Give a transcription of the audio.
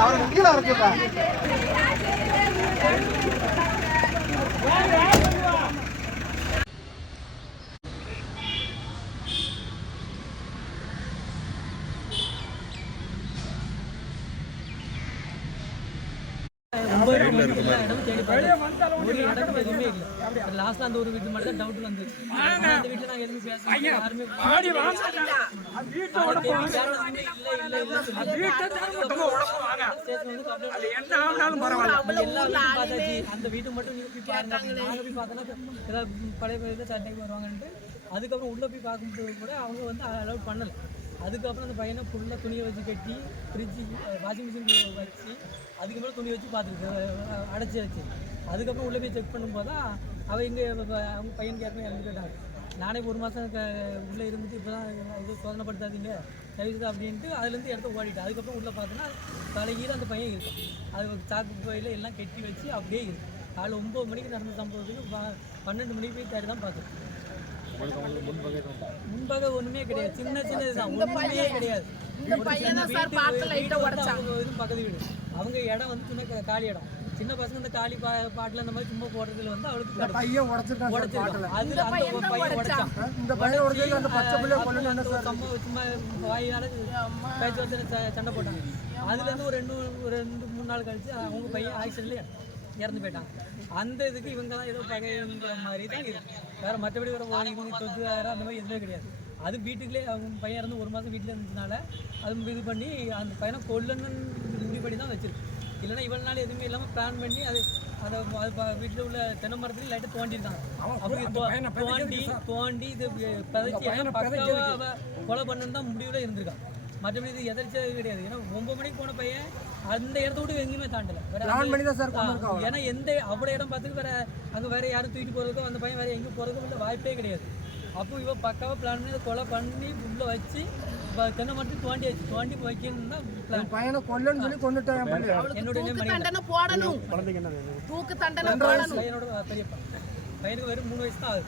அவருக்கு கீழே இருக்குப்பா எல்லா இடமும் தேடி. ஒரு இடம் எதுவுமே இல்லை லாஸ்ட்ல அந்த ஒரு வீட்டு மட்டும் தான் டவுட் வந்து அந்த வீட்டுல நாங்க எதுவும் பேசல யாருமே அந்த வீட்டு மட்டும் நீங்க போய் பாருங்க நாங்க போய் பார்த்தோன்னா ஏதாவது பழைய பழைய சண்டைக்கு வருவாங்கன்ட்டு அதுக்கப்புறம் உள்ள போய் பார்க்கும்போது கூட அவங்க வந்து அலோட் பண்ணல அதுக்கப்புறம் அந்த பையனை ஃபுல்லாக துணியை வச்சு கட்டி ஃப்ரிட்ஜு வாஷிங் மிஷின் வச்சு அதுக்கப்புறம் துணி வச்சு பார்த்துருக்கு அடைச்சி வச்சு. அதுக்கப்புறம் உள்ளே போய் செக் பண்ணும்போது தான் அவள் இங்கே அவங்க பையன் கேட்கணும் இறந்து கேட்டாங்க நானே ஒரு மாதம் க உள்ளே இருந்துட்டு இப்போ தான் இது சோதனைப்படுத்தாதீங்க தவிர்த்து அப்படின்ட்டு அதுலேருந்து இடத்த ஓடிட்டேன். அதுக்கப்புறம் உள்ளே பார்த்தோன்னா தலைகீழ அந்த பையன் இருக்கும். அது சாக்கு பையில எல்லாம் கட்டி வச்சு அப்படியே இருக்கும். காலைல ஒம்பது மணிக்கு நடந்த சம்பவத்துக்கு ப- பன்னெண்டு மணிக்கு போய் தேடி தான் பார்த்தோம். முன்பாக ஒண்ணுமே கிடையாது. சின்ன சின்னதுதான். ஒண்ணுமே கிடையாது. ஒரு சின்ன வீட்டு வீடு வந்து அவங்க இது பக்கத்து வீடு. அவங்க இடம் வந்து சின்ன காலி இடம். சின்ன பசங்க இந்த காலி பா பாட்டில் அந்த மாதிரி சும்மா போடுறதுல வந்து அவளுக்கு. பையன் உடைச்சிருக்கான் சார் உடைச்சிருக்கான். அதுல அந்த ஒரு பையன் உடைச்சான். இந்த பையன் உடைச்சது அந்த பச்சை பிள்ளை ஒரு சம்பவம் சும்மா வாயால பேச்சு ச- சண்டை போட்டாங்க அதுல இருந்து ஒரு ரெண்டு ஒரு ரெண்டு மூணு நாள் கழிச்சு அவங்க பையன் ஆக்சிடென்ட்ல இறந்து போயிட்டாங்க. அந்த இதுக்கு இவங்க தான் ஏதோ பகைங்கிற மாதிரி தான் இருக்கு வேற மற்றபடி ஒரு வா- இவங்க சொத்து வேற அந்த மாதிரி எதுவுமே கிடையாது. அது வீட்டுக்குள்ளே அவங்க பையன் இறந்து ஒரு மாதம் வீட்டில் இருந்ததுனால அது இது பண்ணி அந்த பையனை கொல்லணும்னு முடிவு பண்ணி தான் வச்சிருக்கு. இல்லைன்னா இவ்வளவு நாள் எதுவுமே இல்லாமல் பிளான் பண்ணி அது அதை அது வீட்டில் உள்ள தென்னை மரத்துல லைட்டாக தோண்டிருந்தாங்க அப்படி தோண்டி தோண்டி இது பதச்சி பக்காவா அவ கொலை பண்ணணும் தான் முடிவுல இருந்திருக்கான். மற்றபடி இது எதிர்ச்சது கிடையாது. ஏன்னா ஒன்பது மணிக்கு போன பையன் அந்த இடத்த விட்டு எங்கேயுமே தாண்டல. பிளான் பண்ணி தான் சார் ஏன்னா எந்த அவ்வளோ இடம் பார்த்துட்டு வேற அங்க வேற யாரும் தூக்கிட்டு போறதுக்கோ அந்த பையன் வேற எங்கேயும் போறதுக்கோ இல்லை வாய்ப்பே கிடையாது. அப்போ இவ பக்காவா பிளான் பண்ணி கொலை பண்ணி உள்ள வச்சு தென்னை மட்டும் தோண்டி வச்சு தோண்டி வைக்கணும் தான் பிளான் பையனை கொல்லுன்னு சொல்லி கொண்டுட்டான் என் பையன். என்னுடைய நேம் தூக்கு மணிகண்டன். தண்டனை போடணும். தூக்கு தண்டனை போடணும். பையனோட பெரியப்பா. பையனுக்கு வெறும் மூணு வயசு தான் ஆகுது.